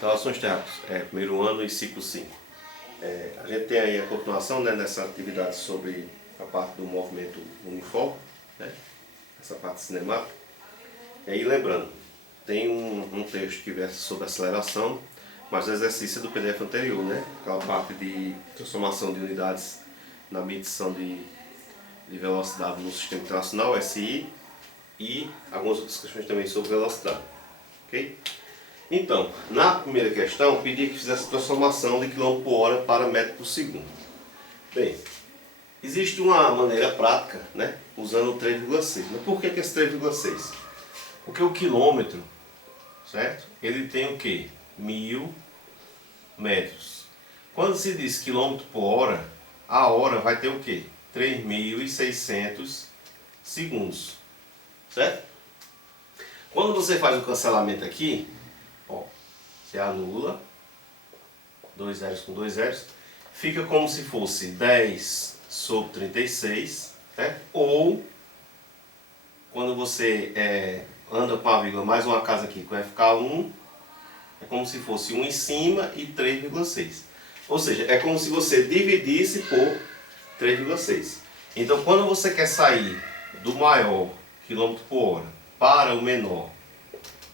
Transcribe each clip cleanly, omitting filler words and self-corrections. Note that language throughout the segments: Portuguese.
Relações térmicas, primeiro ano e ciclo 5. A gente tem aí a continuação, né, nessa atividade sobre a parte do movimento uniforme, né, essa parte cinemática. E aí lembrando, tem um texto que versa sobre aceleração, mas o exercício é do PDF anterior, né, aquela parte de transformação de unidades na medição de velocidade no Sistema Internacional, SI, e algumas outras questões também sobre velocidade. Ok? Então, na primeira questão, eu pedi que fizesse a transformação de km por hora para metro por segundo. Bem, existe uma maneira prática, né, usando o 3,6. Mas por que esse 3,6? Porque o quilômetro, certo? Ele tem o quê? 1000 metros. Quando se diz quilômetro por hora, a hora vai ter o quê? 3.600 segundos, certo? Quando você faz o cancelamento aqui, ó, você anula 2 zeros com 2 zeros, fica como se fosse 10 sobre 36, certo? Ou quando você anda com a vírgula mais uma casa aqui, que vai ficar 1, é como se fosse 1 em cima e 3,6. Ou seja, é como se você dividisse por 3,6. Então, quando você quer sair do maior quilômetro por hora para o menor,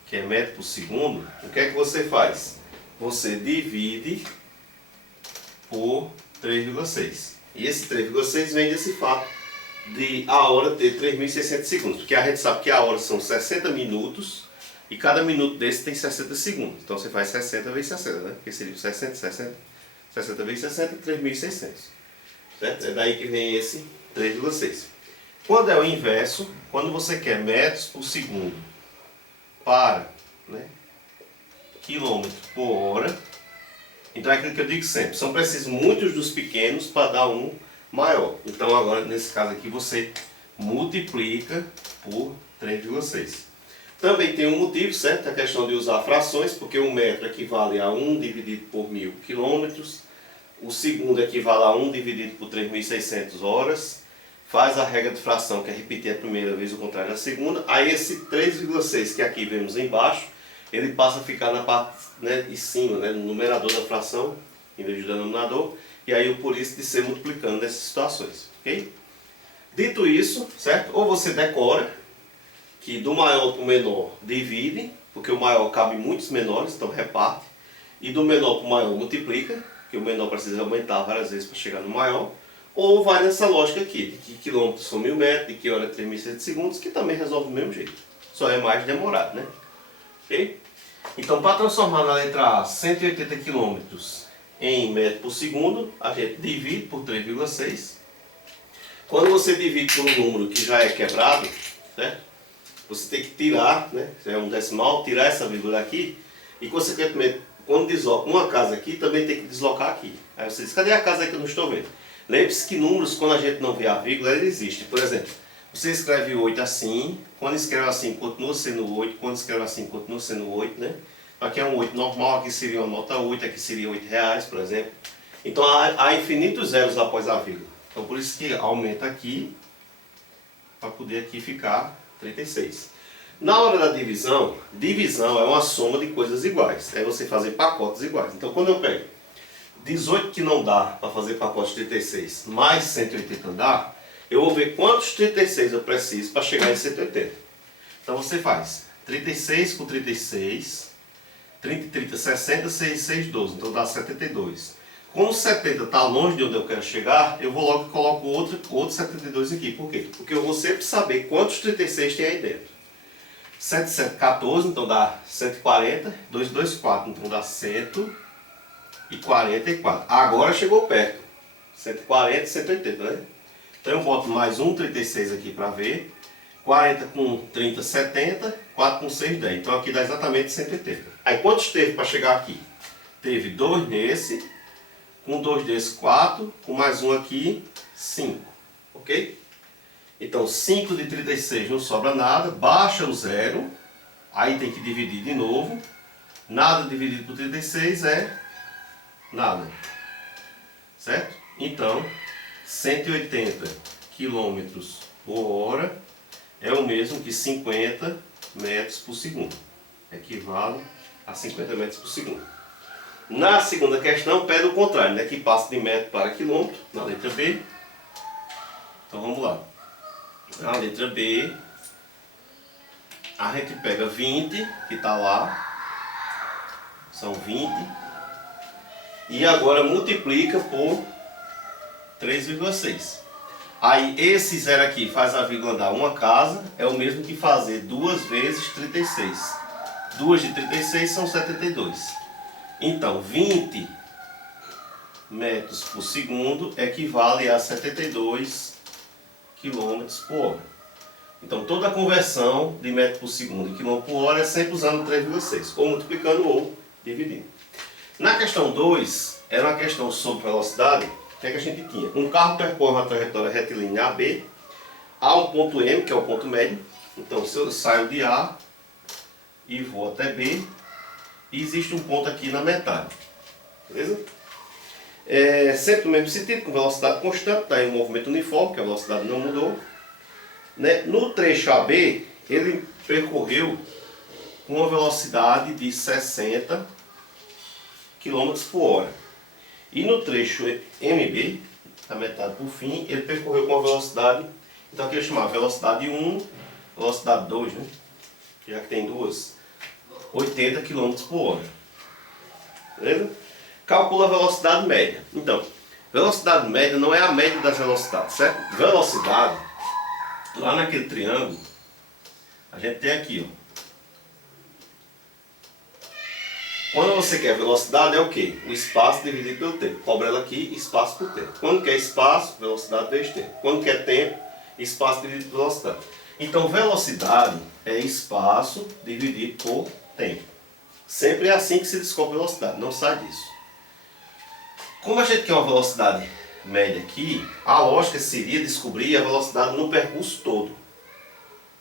que é metro por segundo, o que é que você faz? Você divide por 3,6. E esse 3,6 vem desse fato de a hora ter 3.600 segundos. Porque a gente sabe que a hora são 60 minutos e cada minuto desse tem 60 segundos. Então você faz 60 vezes 60, né? Porque seria 60 vezes 60, 3.600. Certo? É daí que vem esse 3,6. Quando é o inverso, quando você quer metros por segundo para, né, quilômetro por hora, então é aquilo que eu digo sempre, são precisos muitos dos pequenos para dar um maior. Então agora nesse caso aqui você multiplica por 3,6. Também tem um motivo, certo? A questão de usar frações, porque o metro equivale a 1 dividido por 1000 quilômetros, o segundo equivale a 1 dividido por 3.600 horas, faz a regra de fração, que é repetir a primeira vez o contrário da segunda, aí esse 3,6 que aqui vemos embaixo, ele passa a ficar na parte, né, de cima, né, no numerador da fração, em vez do denominador, e aí o por isso de ser multiplicando nessas situações, ok? Dito isso, certo? Ou você decora, que do maior para o menor divide, porque o maior cabe muitos menores, então reparte, e do menor para o maior multiplica, que o menor precisa aumentar várias vezes para chegar no maior, ou vai nessa lógica aqui, de que quilômetros são 1000 metros, de que hora é 3.600 segundos, que também resolve do mesmo jeito, só é mais demorado, né? Ok? Então, para transformar na letra A 180 km em metro por segundo, a gente divide por 3,6. Quando você divide por um número que já é quebrado, certo? Você tem que tirar, né? É um decimal, tirar essa vírgula aqui, e consequentemente, quando desloca uma casa aqui, também tem que deslocar aqui. Aí você diz, cadê a casa que eu não estou vendo? Lembre-se que números, quando a gente não vê a vírgula, ele existe. Por exemplo, você escreve 8 assim, quando escreve assim continua sendo 8, quando escreve assim continua sendo 8, né? Aqui é um 8 normal, aqui seria uma nota 8, aqui seria R$8, por exemplo. Então há infinitos zeros após a vírgula. Então por isso que aumenta aqui, para poder aqui ficar 36. Na hora da divisão, divisão é uma soma de coisas iguais. É você fazer pacotes iguais. Então quando eu pego 18 que não dá para fazer pacote de 36, mais 180 dá, eu vou ver quantos 36 eu preciso para chegar em 180. Então você faz 36 com 36, 30 e 30, 60, 6, 6, 12, então dá 72. Como 70 está longe de onde eu quero chegar, eu vou logo e coloco outro 72 aqui. Por quê? Porque eu vou sempre saber quantos 36 tem aí dentro. 7, 7, 14, então dá 140, 2, 2, 4, então dá 144. Agora chegou perto. 140, 180, né? Então eu boto mais um 36 aqui para ver. 40 com 30, 70. 4 com 6, 10. Então aqui dá exatamente 180. Aí quantos teve para chegar aqui? Teve 2 nesse. Com 2 desse, 4. Com mais um aqui, 5. Ok? Então 5 de 36 não sobra nada. Baixa o zero. Aí tem que dividir de novo. Nada dividido por 36 é nada. Certo? Então, 180 km por hora é o mesmo que 50 metros por segundo. Equivale a 50 metros por segundo. Na segunda questão, pede o contrário, né? Que passa de metro para quilômetro, na letra B. Então vamos lá. Na letra B, a gente pega 20, que está lá, são 20, e agora multiplica por 3,6. Aí esse zero aqui faz a vírgula dar uma casa, é o mesmo que fazer 2 vezes 36. 2 de 36 são 72. Então 20 metros por segundo equivale a 72 km por hora. Então toda a conversão de metro por segundo em quilômetro por hora é sempre usando 3,6, ou multiplicando ou dividindo. Na questão 2, era uma questão sobre velocidade. O que é que a gente tinha? Um carro percorre uma trajetória retilínea AB a um ponto M, que é o ponto médio. Então se eu saio de A e vou até B, e existe um ponto aqui na metade. Beleza? Sempre no mesmo sentido, com velocidade constante, está em um movimento uniforme, que a velocidade não mudou. Né? No trecho AB, ele percorreu com uma velocidade de 60 km por hora. E no trecho MB, a metade por fim, ele percorreu com uma velocidade, então aqui eu chamava velocidade 1, velocidade 2, né? Já que tem duas, 80 km por hora. Beleza? Calcula a velocidade média. Então, velocidade média não é a média das velocidades, certo? Velocidade, lá naquele triângulo, a gente tem aqui, ó. Quando você quer velocidade é o quê? O espaço dividido pelo tempo. Cobra ela aqui, espaço por tempo. Quando quer espaço, velocidade vezes tempo. Quando quer tempo, espaço dividido por velocidade. Então, velocidade é espaço dividido por tempo. Sempre é assim que se descobre velocidade, não sai disso. Como a gente quer uma velocidade média aqui, a lógica seria descobrir a velocidade no percurso todo.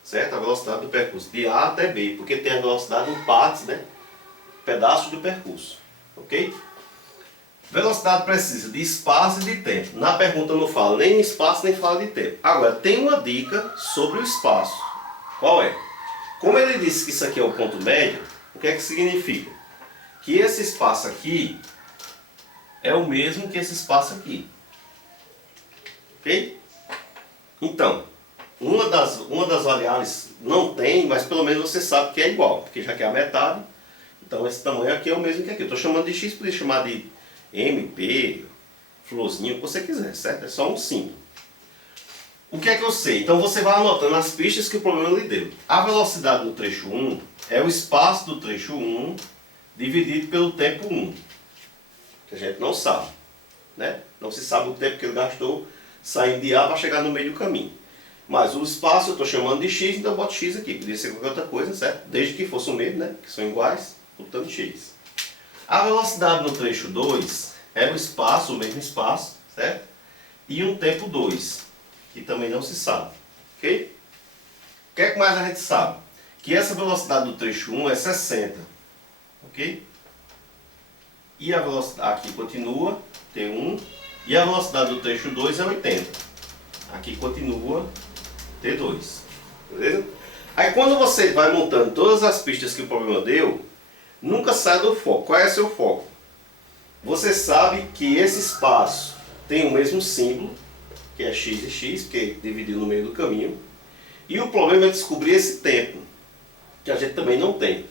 Certo? A velocidade do percurso, de A até B, porque tem a velocidade em partes, né? Pedaços do percurso. Ok? Velocidade precisa de espaço e de tempo. Na pergunta não fala nem em espaço, nem fala de tempo. Agora, tem uma dica sobre o espaço. Qual é? Como ele disse que isso aqui é o ponto médio, o que é que significa? Que esse espaço aqui é o mesmo que esse espaço aqui. Ok? Então, uma das variáveis não tem, mas pelo menos você sabe que é igual, porque já que é a metade, então esse tamanho aqui é o mesmo que aqui. Eu estou chamando de x, podia chamar de MP, florzinho, o que você quiser, certo? É só um símbolo. O que é que eu sei? Então você vai anotando as pistas que o problema lhe deu. A velocidade no trecho 1 é o espaço do trecho 1 dividido pelo tempo 1. Que a gente não sabe, né? Não se sabe o tempo que ele gastou saindo de A para chegar no meio do caminho. Mas o espaço eu estou chamando de x, então eu boto x aqui. Podia ser qualquer outra coisa, certo? Desde que fosse o mesmo, né? Que são iguais, portanto x. A velocidade no trecho 2 é o espaço, o mesmo espaço, certo? E um tempo 2, que também não se sabe. Ok? O que é que mais a gente sabe? Que essa velocidade do trecho 1 é 60. Ok? E a velocidade aqui continua, T1. E a velocidade do trecho 2 é 80. Aqui continua, T2. Beleza? Aí quando você vai montando todas as pistas que o problema deu, nunca sai do foco. Qual é o seu foco? Você sabe que esse espaço tem o mesmo símbolo, que é x e x, porque dividiu no meio do caminho. E o problema é descobrir esse tempo, que a gente também não tem.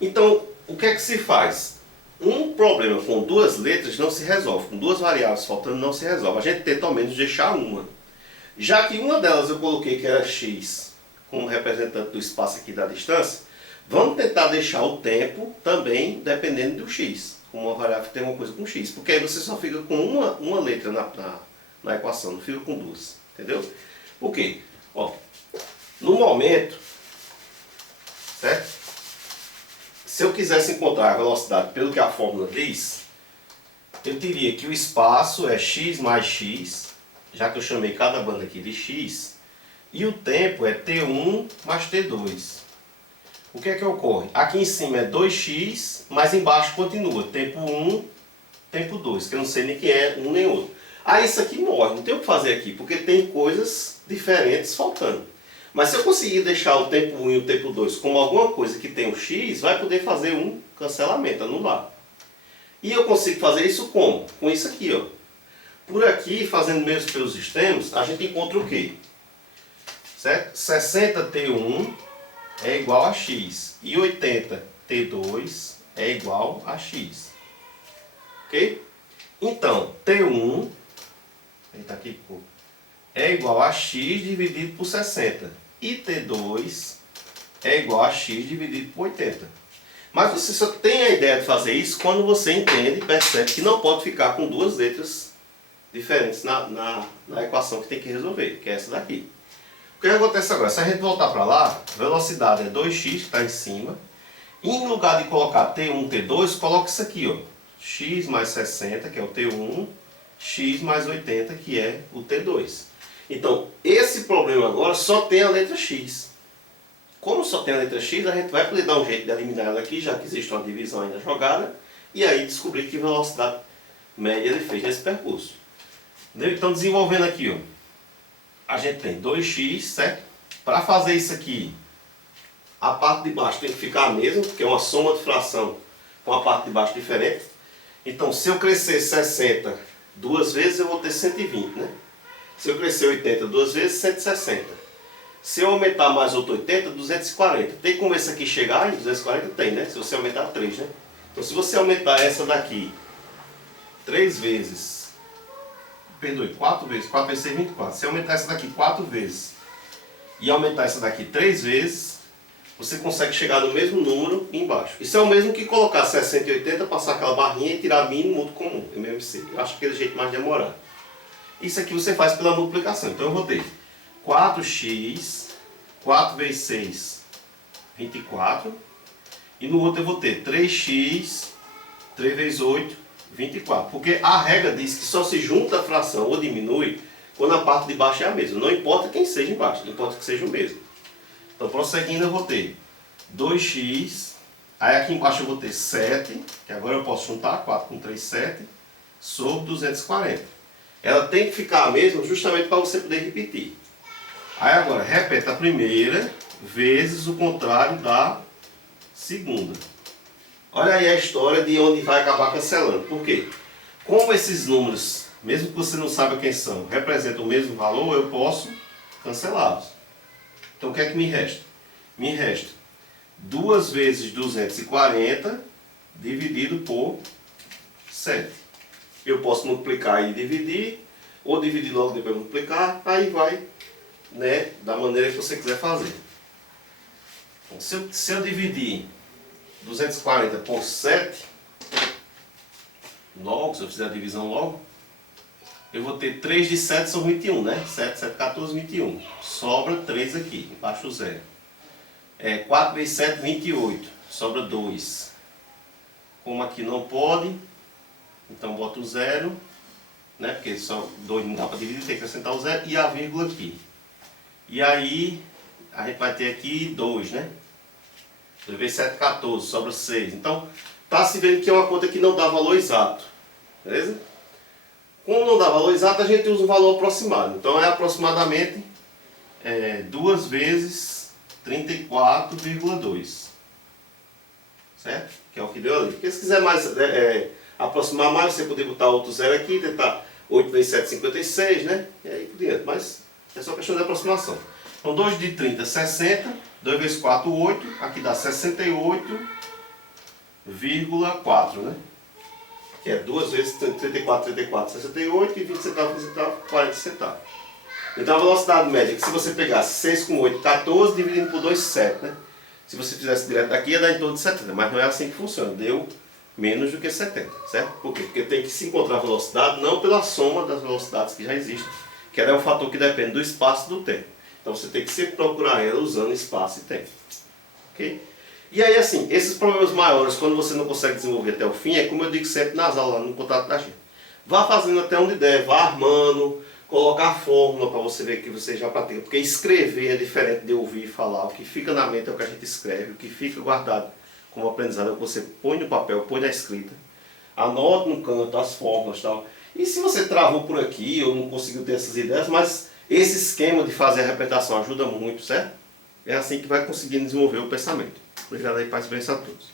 Então, o que é que se faz? Um problema com duas letras não se resolve, com duas variáveis faltando não se resolve. A gente tenta ao menos deixar uma. Já que uma delas eu coloquei que era x como representante do espaço aqui da distância, vamos tentar deixar o tempo também dependendo do x, como uma variável que tem uma coisa com x, porque aí você só fica com uma letra na equação, não fica com duas, entendeu? Por quê? Ó, no momento, certo? Se eu quisesse encontrar a velocidade pelo que a fórmula diz, eu teria que o espaço é x mais x, já que eu chamei cada banda aqui de x, e o tempo é t1 mais t2. O que é que ocorre? Aqui em cima é 2x, mas embaixo continua tempo 1, tempo 2, que eu não sei nem que é um nem outro. Aí isso aqui morre, não tem o que fazer aqui, porque tem coisas diferentes faltando. Mas se eu conseguir deixar o tempo 1 e o tempo 2 como alguma coisa que tem o x, vai poder fazer 1 cancelamento, anular. E eu consigo fazer isso como? Com isso aqui, ó. Por aqui, fazendo meios pelos extremos, a gente encontra o quê? Certo? 60T1 é igual a x. E 80T2 é igual a x. Ok? Então, T1 aqui, é igual a x dividido por 60. E T2 é igual a x dividido por 80. Mas você só tem a ideia de fazer isso quando você entende e percebe que não pode ficar com duas letras diferentes na equação que tem que resolver, que é essa daqui. O que acontece agora? Se a gente voltar para lá, a velocidade é 2x que está em cima. E em lugar de colocar T1, T2, coloca isso aqui, ó. X mais 60, que é o T1, x mais 80, que é o T2. Então, esse problema agora só tem a letra x. Como só tem a letra x, a gente vai poder dar um jeito de eliminar ela aqui, já que existe uma divisão ainda jogada, e aí descobrir que velocidade média ele fez nesse percurso. Entendeu? Então, desenvolvendo aqui, ó, a gente tem 2x, certo? Para fazer isso aqui, a parte de baixo tem que ficar a mesma, porque é uma soma de fração com a parte de baixo diferente. Então, se eu crescer 60 duas vezes, eu vou ter 120, né? Se eu crescer 80 duas vezes, 160. Se eu aumentar mais outro 80, 240. Tem como esse aqui chegar em 240? Tem, né? Se você aumentar 3, né? Então, se você aumentar essa daqui 3 vezes, perdoe, 4 vezes, 4 vezes 6, 24. Se eu aumentar essa daqui 4 vezes e aumentar essa daqui 3 vezes, você consegue chegar no mesmo número embaixo. Isso é o mesmo que colocar 60 e 80, passar aquela barrinha e tirar mínimo muito comum, MMC. Eu acho que é o jeito mais demorado. Isso aqui você faz pela multiplicação. Então eu vou ter 4x, 4 vezes 6, 24. E no outro eu vou ter 3x, 3 vezes 8, 24. Porque a regra diz que só se junta a fração ou diminui quando a parte de baixo é a mesma. Não importa quem seja embaixo, importa que seja o mesmo. Então, prosseguindo, eu vou ter 2x, aí aqui embaixo eu vou ter 7, que agora eu posso juntar 4 com 3, 7, sobre 240. Ela tem que ficar a mesma justamente para você poder repetir. Aí agora, repete a primeira vezes o contrário da segunda. Olha aí a história de onde vai acabar cancelando. Por quê? Como esses números, mesmo que você não saiba quem são, representam o mesmo valor, eu posso cancelá-los. Então o que é que me resta? Me resta 2 vezes 240 dividido por 7. Eu posso multiplicar e dividir, ou dividir logo depois multiplicar, aí vai, né, da maneira que você quiser fazer. Então, se eu dividir 240 por 7, logo, se eu fizer a divisão logo, eu vou ter 3 de 7 são 21, né? 7, 7, 14, 21. Sobra 3 aqui, embaixo o 0. 4 vezes 7, 28. Sobra 2. Como aqui não pode, então boto o 0, né? Porque só 2 não dá para dividir, tem que acrescentar o 0 e a vírgula aqui. E aí, a gente vai ter aqui 2, né? 2 vezes 7, 14, sobra 6. Então, tá se vendo que é uma conta que não dá valor exato. Beleza? Como não dá valor exato, a gente usa um valor aproximado. Então é aproximadamente 2 vezes 34,2. Certo? Que é o que deu ali. Porque se quiser mais aproximar mais, você poder botar outro zero aqui, tentar 8 vezes 7, 56, né? E aí por diante. Mas é só questão de aproximação. Então 2 de 30, 60. 2 vezes 4, 8. Aqui dá 68,4, né? Que é 2 vezes 34, 34, 68 e 20 centavos, 20 centavos, 40 centavos. Então a velocidade média, que se você pegasse 6 com 8, 14, dividindo por 2, 7, né? Se você fizesse direto daqui, ia dar em torno de 70, mas não é assim que funciona. Deu menos do que 70, certo? Por quê? Porque tem que se encontrar a velocidade não pela soma das velocidades que já existem, que ela é um fator que depende do espaço e do tempo. Então você tem que sempre procurar ela usando espaço e tempo. Ok? E aí assim, esses problemas maiores, quando você não consegue desenvolver até o fim, é como eu digo sempre nas aulas, no contrato da gente. Vá fazendo até onde der, vá armando, colocar a fórmula para você ver que você já pratica. Porque escrever é diferente de ouvir e falar. O que fica na mente é o que a gente escreve, o que fica guardado como aprendizado é o que você põe no papel, põe na escrita. Anote no canto as fórmulas e tal. E se você travou por aqui ou não conseguiu ter essas ideias, mas esse esquema de fazer a repetição ajuda muito, certo? É assim que vai conseguindo desenvolver o pensamento. Obrigado aí, paz e bênção a todos.